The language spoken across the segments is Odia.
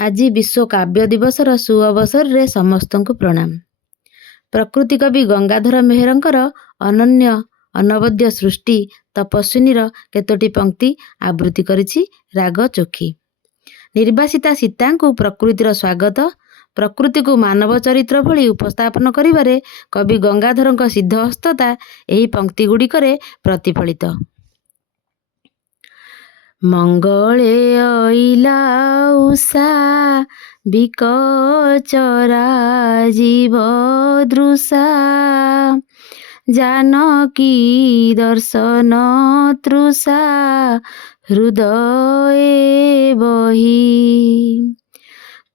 ଆଜି ବିଶ୍ୱ କାବ୍ୟ ଦିବସର ସୁଅବସରରେ ସମସ୍ତଙ୍କୁ ପ୍ରଣାମ। ପ୍ରକୃତି କବି ଗଙ୍ଗାଧର ମେହେରଙ୍କର ଅନନ୍ୟ ଅନବଦ୍ୟ ସୃଷ୍ଟି ତପସ୍ୱିନୀର କେତୋଟି ପଂକ୍ତି ଆବୃତ୍ତି କରିଛି ରାଗ ଚୋଖୀ। ନିର୍ବାସିତା ସୀତାଙ୍କୁ ପ୍ରକୃତିର ସ୍ୱାଗତ, ପ୍ରକୃତିକୁ ମାନବ ଚରିତ୍ର ଭଳି ଉପସ୍ଥାପନ କରିବାରେ କବି ଗଙ୍ଗାଧରଙ୍କ ସିଦ୍ଧହସ୍ତତା ଏହି ପଂକ୍ତିଗୁଡ଼ିକରେ ପ୍ରତିଫଳିତ। ମଙ୍ଗଳେ ଅଇଲା ଉଷା ବିକଚରା ଜୀବ ଦୃଶା, ଜାନକୀ ଦର୍ଶନ ତୃଷା ହୃଦଏ ବହି।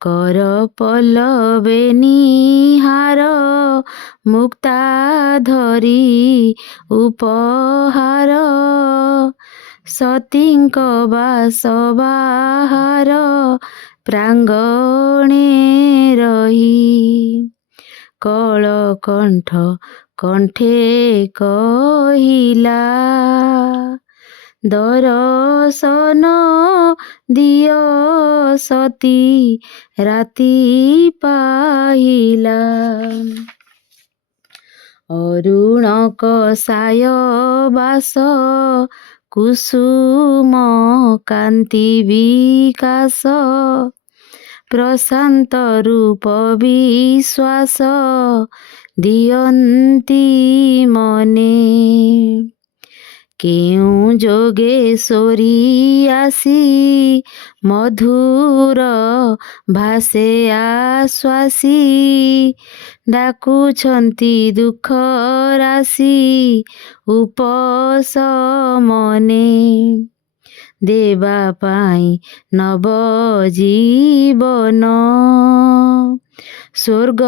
କର ପଲ୍ଲବେ ନିହାର ମୁକ୍ତା ଧରି ଉପହାର, ସତୀଙ୍କ ବାସ ବାହାର ପ୍ରାଙ୍ଗଣେ ରହି। କଳକଣ୍ଠ କଣ୍ଠେ କହିଲା, ଦରଶନ ଦିଅ ସତୀ ରାତି ପାହିଲା। ଅରୁଣ କଷାୟ ବାସ କୁସୁମ କାନ୍ତି ବିକାଶ, ପ୍ରଶାନ୍ତ ରୂପ ବିଶ୍ୱାସ ଦିଅନ୍ତି ମନେ। କେଉଁ ଯୋଗେଶ୍ୱରୀ ଆସି ମଧୁର ଭାଷେ ଆଶ୍ୱାସୀ, ଡାକୁଛନ୍ତି ଦୁଃଖ ରାଶି ଉପଶମନେ। ଦେବା ପାଇଁ ନବ ଜୀବନ, ସ୍ୱର୍ଗ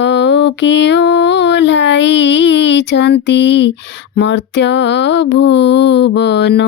କି ଓହ୍ଲାଇଛନ୍ତି ମର୍ତ୍ତ୍ୟ ଭୁବନ।